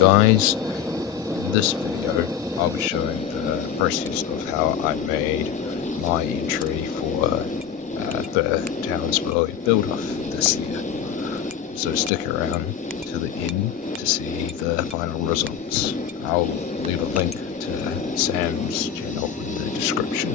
Guys, in this video I'll be showing the process of how I made my entry for the TownsBowiebuildoff this year. So stick around to the end to see the final results. I'll leave a link to Sam's channel in the description.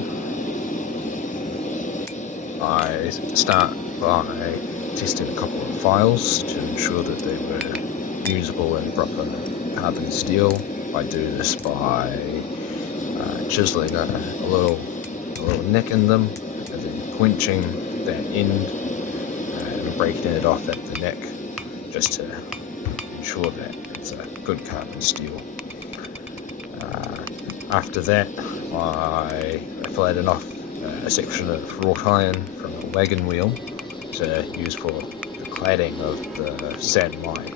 I start by testing a couple of files to ensure that they were usable in proper carbon steel. I do this by chiseling a little nick in them and then quenching that end and breaking it off at the neck just to ensure that it's a good carbon steel. After that, I flatten off a section of wrought iron from a wagon wheel to use for the cladding of the san-mai.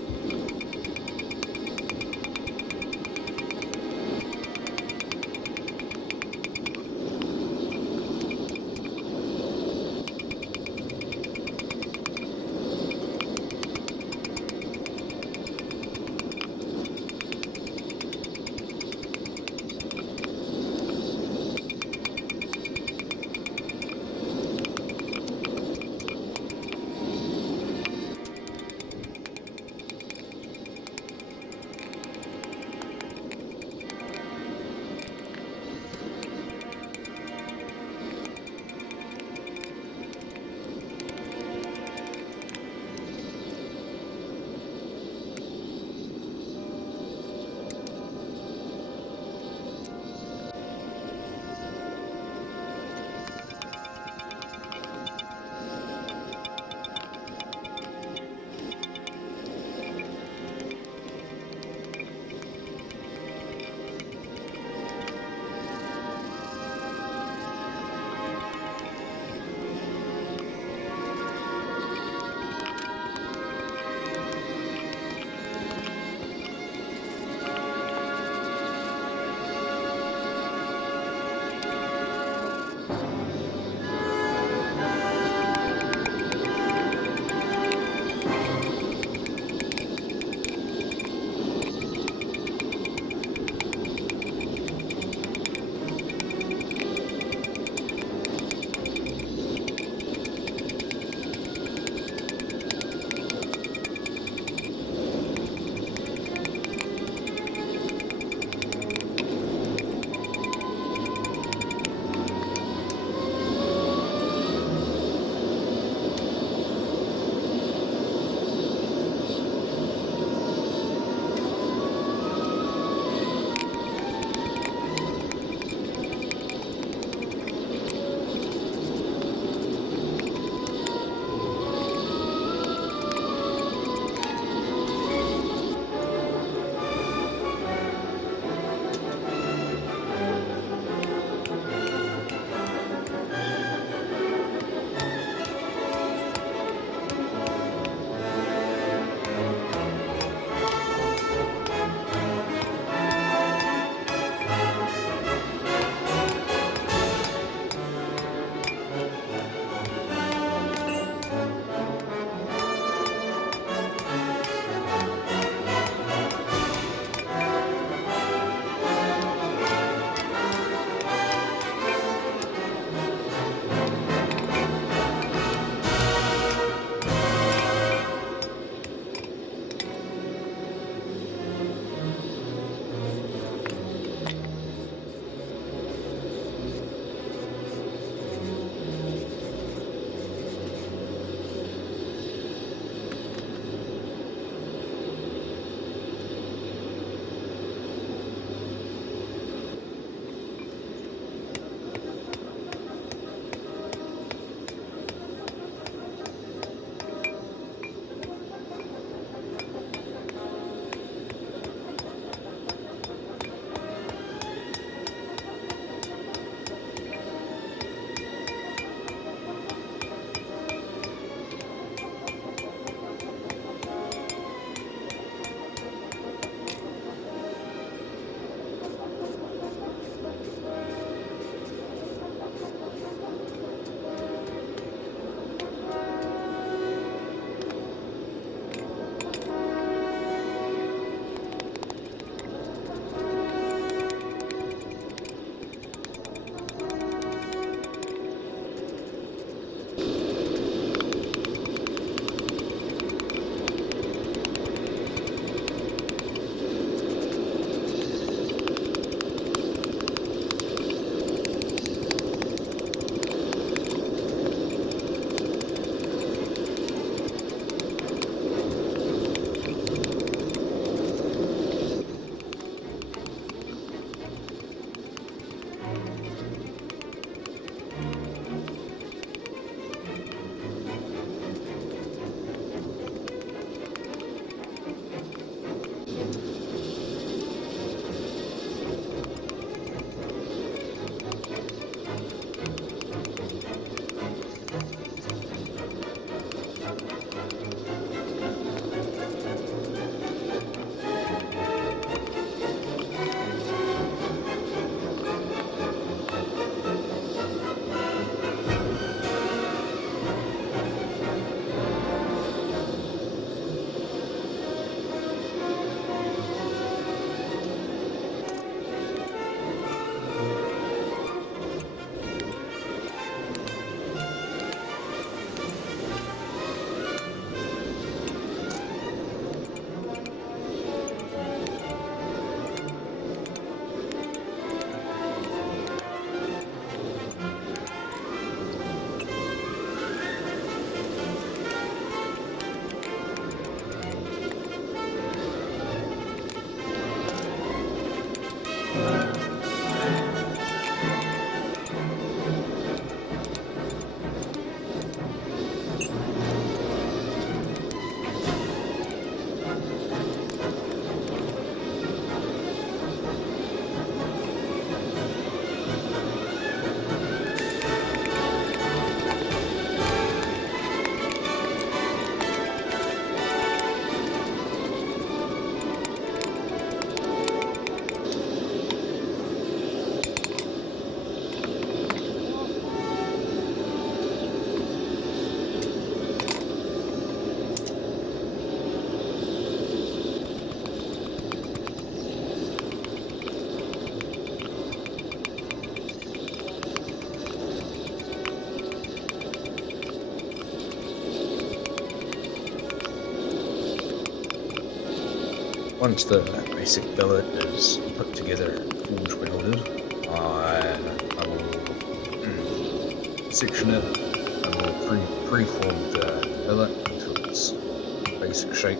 Once the basic billet is put together and forge welded, I will section it. I will pre-form the billet into its basic shape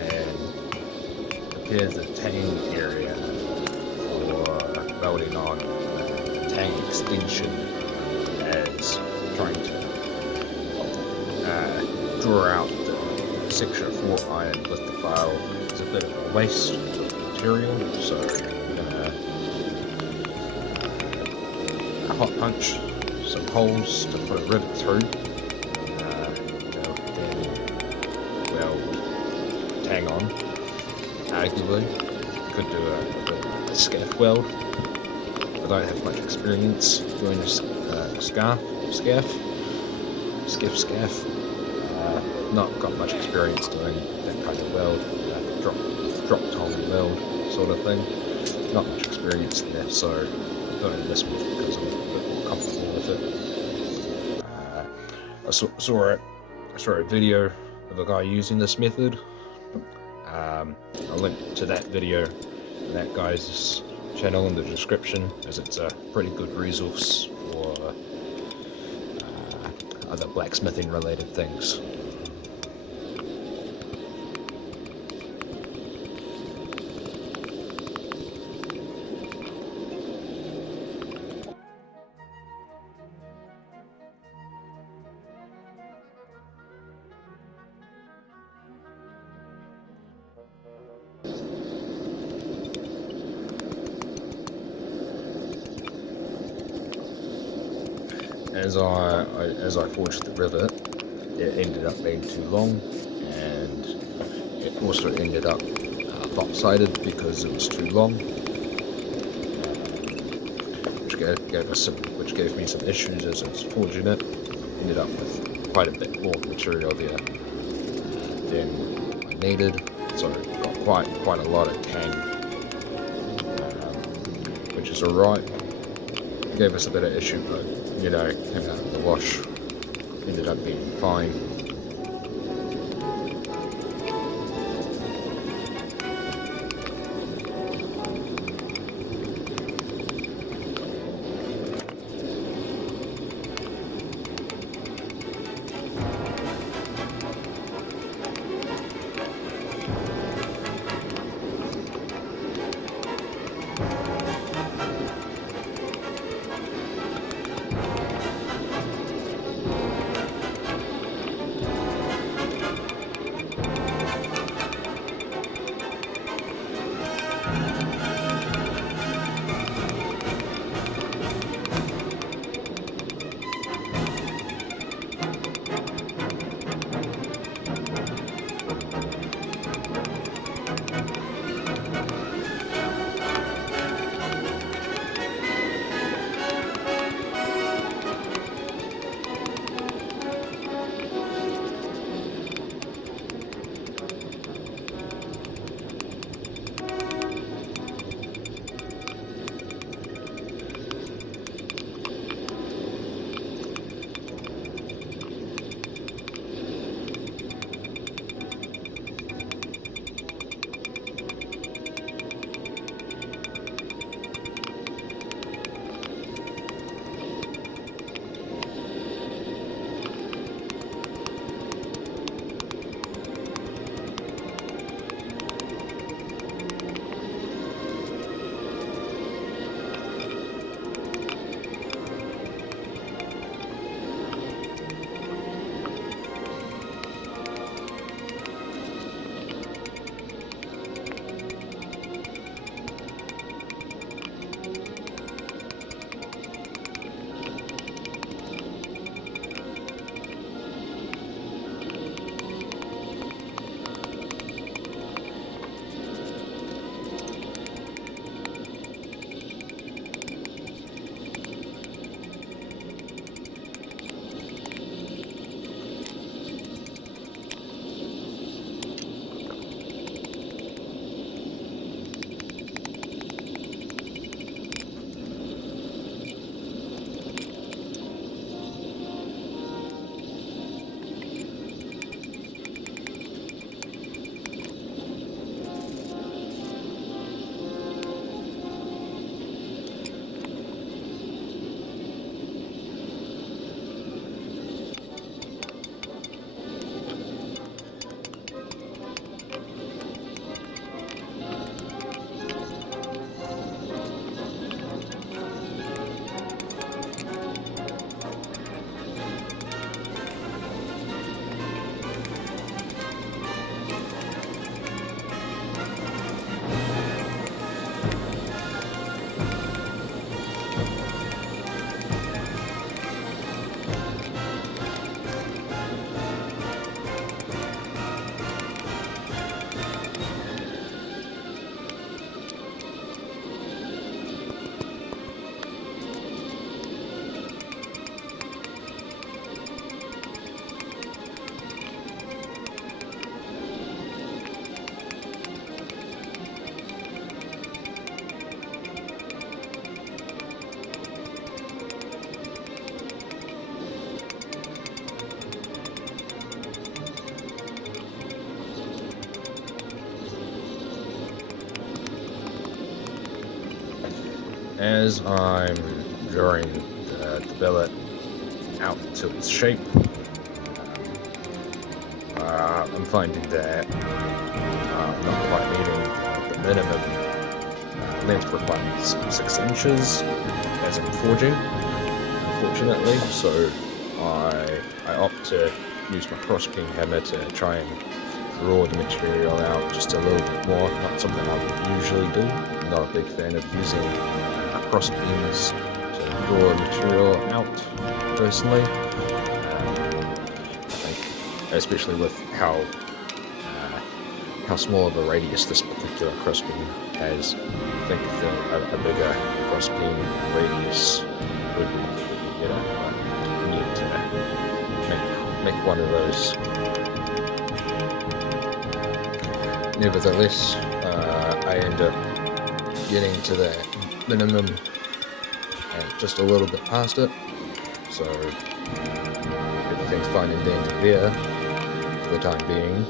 and prepare the tang area for welding on tang extension, as trying to draw out the section of wrought iron with the file is a bit of a waste of material, so I'm gonna hot punch some holes to put a rivet through, then weld tang on. Arguably, could do a scaff weld, but I don't have much experience doing a scaff. Not got much experience doing that kind of weld, drop tong weld sort of thing. Not much experience there, so I'm doing this one because I'm a bit more comfortable with it. I saw a video of a guy using this method. I'll link to that video and that guy's channel in the description, as it's a pretty good resource for other blacksmithing related things. As I forged the rivet, it ended up being too long, and it also ended up lopsided because it was too long, which gave me some issues as I was forging it. Ended up with quite a bit more material there than I needed, so I got quite a lot of tang, which is alright. It gave us a bit of issue, but came out of the wash, ended up being fine. as I'm drawing the billet out to its shape, I'm finding that I'm not quite meeting the minimum length requirements of 6 inches as I'm forging, unfortunately, so I opt to use my crossbeam hammer to try and draw the material out just a little bit more. Not something I would usually do. I'm not a big fan of using crossbeams to draw material out, personally. I think, especially with how small of a radius this particular crossbeam has, I think a bigger crossbeam radius would be better. But I need to make one of those. Nevertheless, I end up getting to that minimum and just a little bit past it, so everything's fine and dandy there for the time being.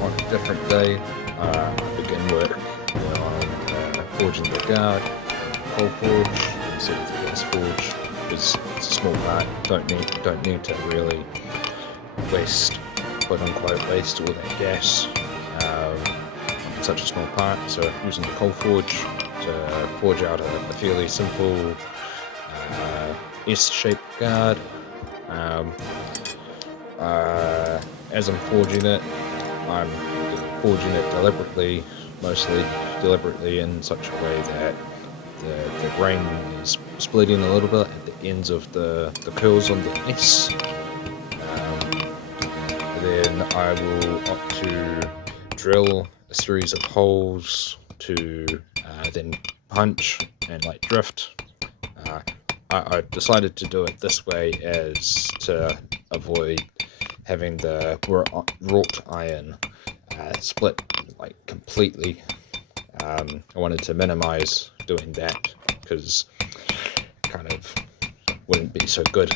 On a different day, I begin work on forging the guard, coal forge instead of the gas forge, because it's a small part. Don't need to really waste, quote unquote, waste all that gas in such a small part. So using the coal forge to forge out a fairly simple S-shaped guard. As I'm forging it, I'm forging it mostly deliberately in such a way that the grain is splitting a little bit at the ends of the curls on the S. Then I will opt to drill a series of holes to then punch and like drift. I decided to do it this way as to avoid having the wrought iron split like completely. I wanted to minimize doing that because it kind of wouldn't be so good.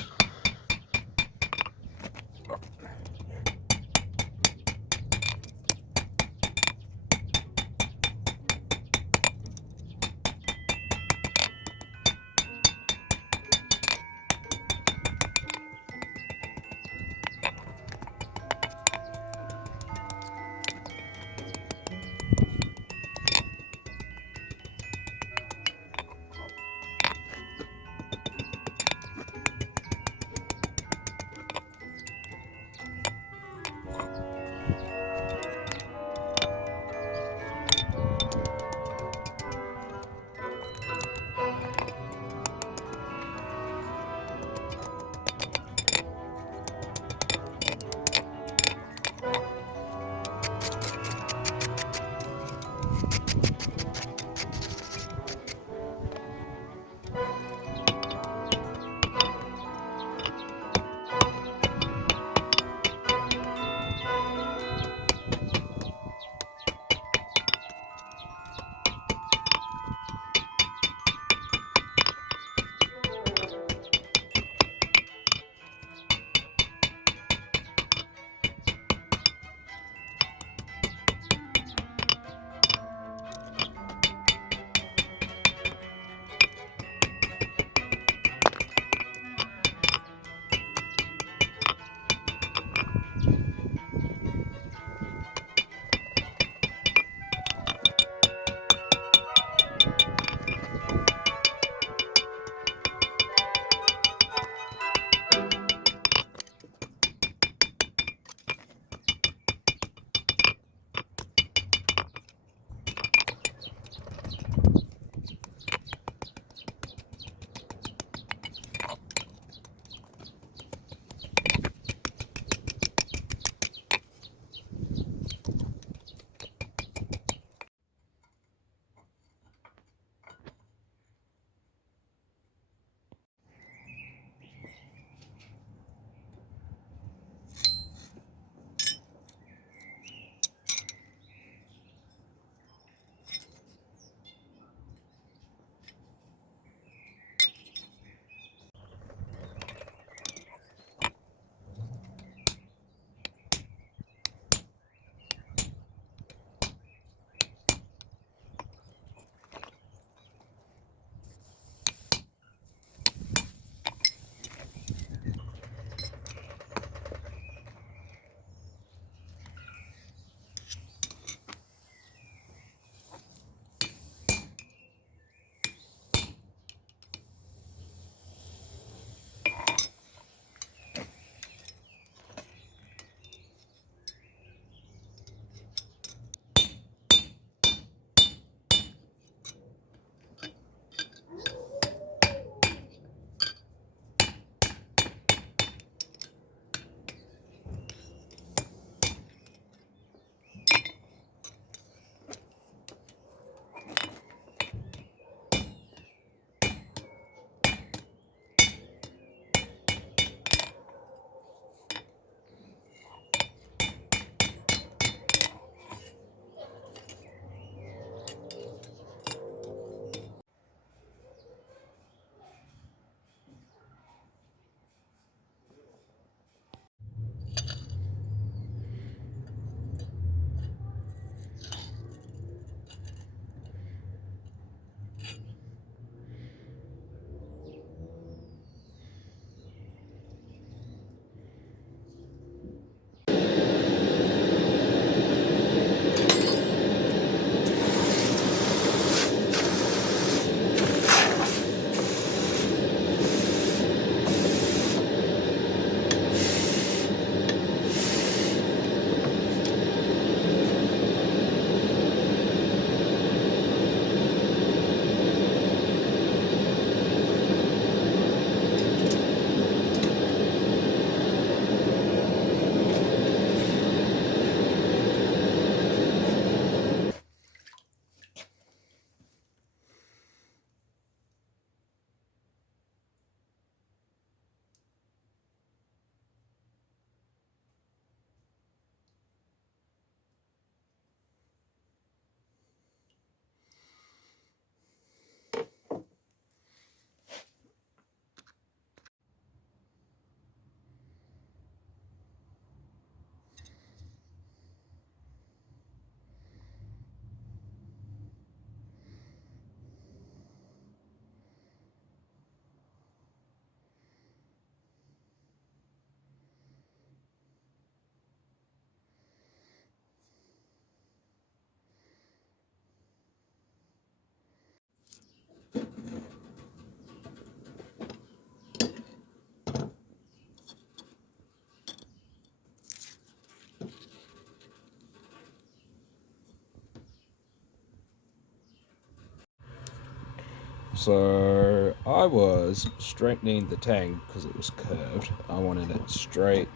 So I was straightening the tang because it was curved. I wanted it straight,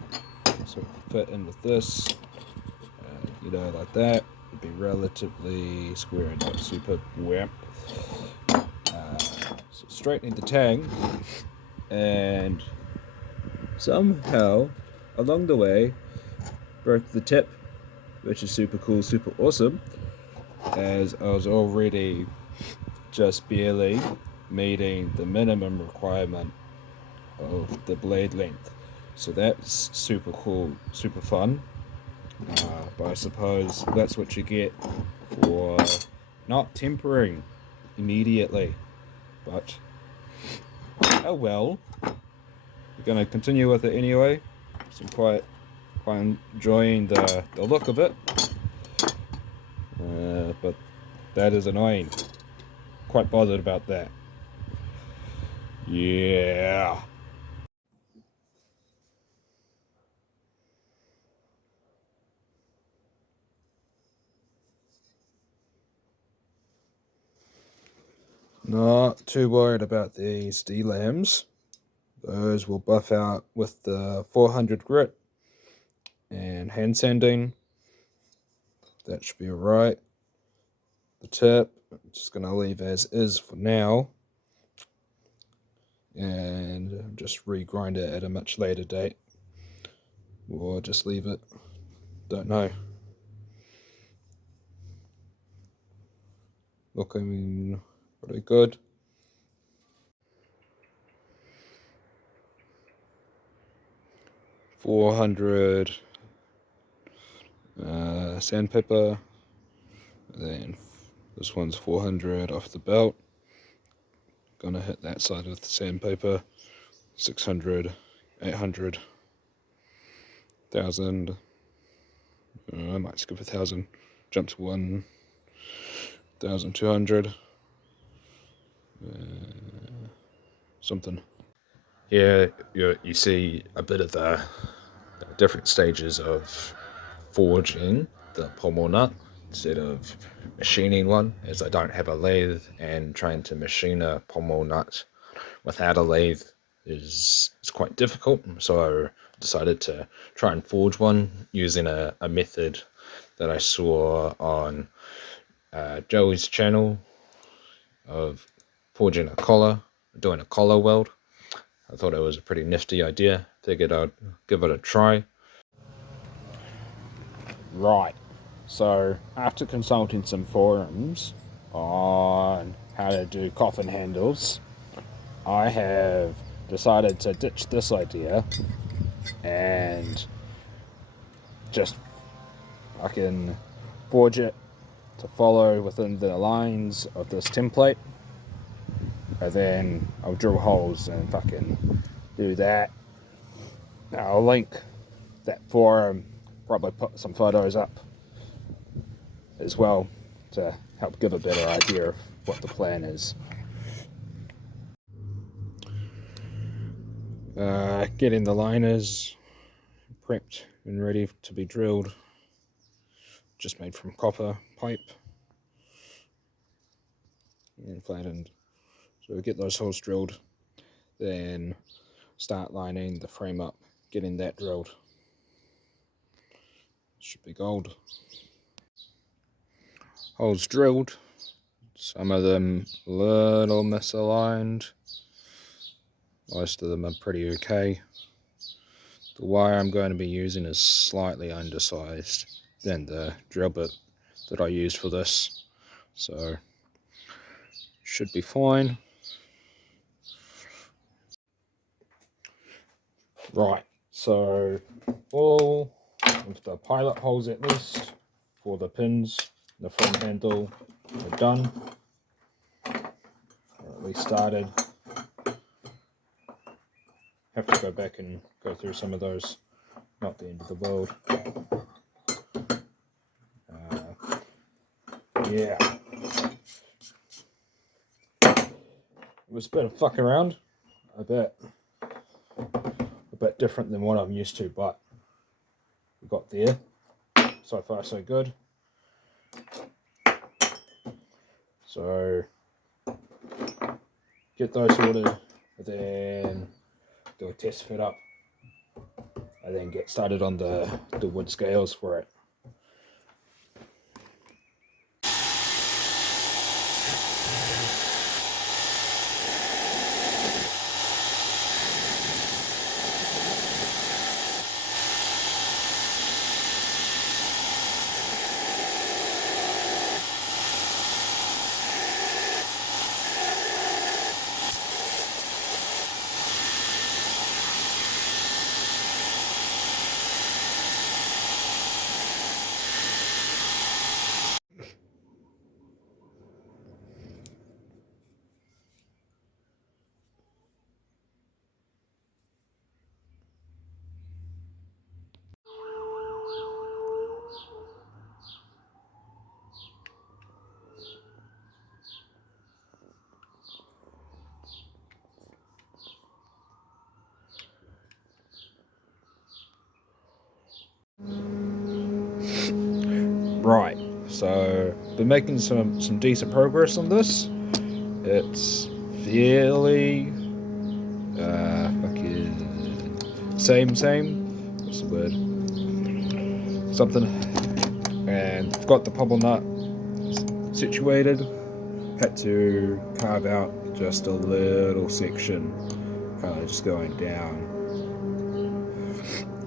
so it could fit in with this, like that. It'd be relatively square and not super wimp. So straightening the tang, and somehow along the way broke the tip, which is super cool, super awesome, as I was already just barely meeting the minimum requirement of the blade length. So that's super cool, super fun. But I suppose that's what you get for not tempering immediately. But oh well, we're gonna continue with it anyway. So I'm quite enjoying the look of it. But that is annoying. Quite bothered about that. Yeah. Not too worried about these D-lambs. Those will buff out with the 400 grit and hand sanding. That should be alright. The tip, I'm just going to leave as is for now. And just regrind it at a much later date. Or just leave it. Don't know. Looking pretty good. $400 sandpaper. Then this one's 400 off the belt. Gonna hit that side with the sandpaper. 600, 800, 1,000. I might skip 1,000. Jump to 1,200. Something. Here you see a bit of the different stages of forging the pommel nut instead of machining one, as I don't have a lathe, and trying to machine a pommel nut without a lathe is quite difficult. So I decided to try and forge one using a method that I saw on Joey's channel of forging a collar, doing a collar weld. I thought it was a pretty nifty idea. Figured I'd give it a try. Right, so after consulting some forums on how to do coffin handles, I have decided to ditch this idea and just fucking forge it to follow within the lines of this template, and then I'll drill holes and fucking do that. I'll link that forum, probably put some photos up as well to help give a better idea of what the plan is. Getting the liners prepped and ready to be drilled, just made from copper pipe and flattened. So we get those holes drilled, then start lining the frame up, getting that drilled. Should be gold. Holes drilled, some of them a little misaligned, most of them are pretty okay. The wire I'm going to be using is slightly undersized than the drill bit that I used for this, so should be fine. Right, so all of the pilot holes, at least for the pins, the front handle, are done, or at least started. Have to go back and go through some of those, not the end of the world. Yeah, it was a bit of fuck around, I bet. A bit different than what I'm used to, but we got there. So far so good. So get those sorted, and then do a test fit up, and then get started on the wood scales for it. Right, so been making some decent progress on this. It's fairly fucking same. What's the word? Something. And I've got the popple nut situated. Had to carve out just a little section, kind of just going down,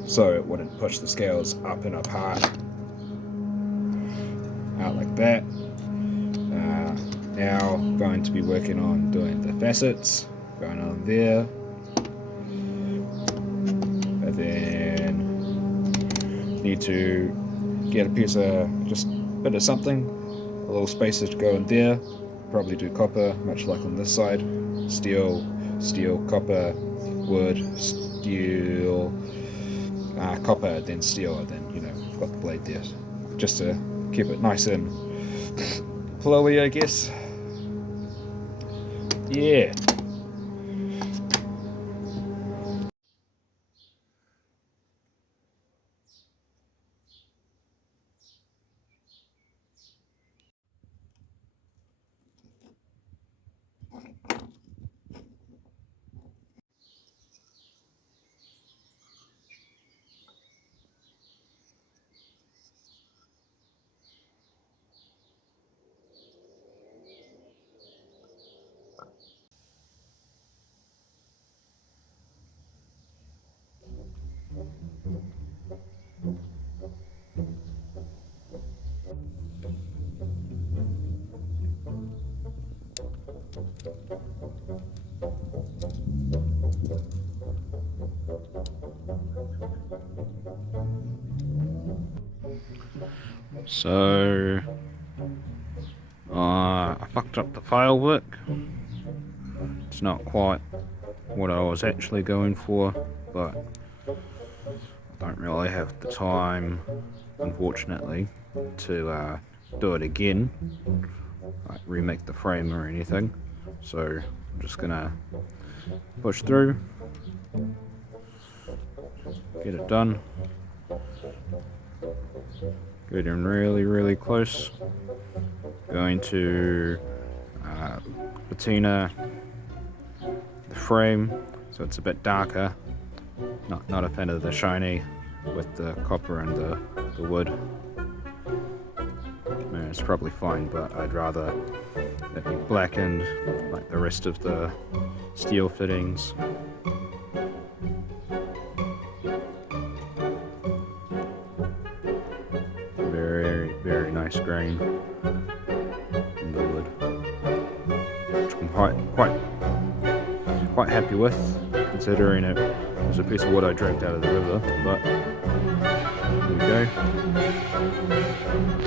so it wouldn't push the scales up and apart. Out like that. Now going to be working on doing the facets, going on there, and then need to get a piece of just a bit of something, a little spacer to go in there. Probably do copper, much like on this side. Steel, copper, wood, steel, copper, then steel, and then I've got the blade there, just to keep it nice and flowy, I guess. Yeah. So I fucked up the file work. It's not quite what I was actually going for, but I don't really have the time, unfortunately, to do it again, like remake the frame or anything. So I'm just gonna push through, get it done, getting really close. Going to patina the frame so it's a bit darker. Not a fan of the shiny with the copper and the wood. I mean, it's probably fine, but I'd rather it be blackened like the rest of the steel fittings. Very nice grain in the wood, which I'm quite happy with, considering it was a piece of wood I dragged out of the river. But here we go.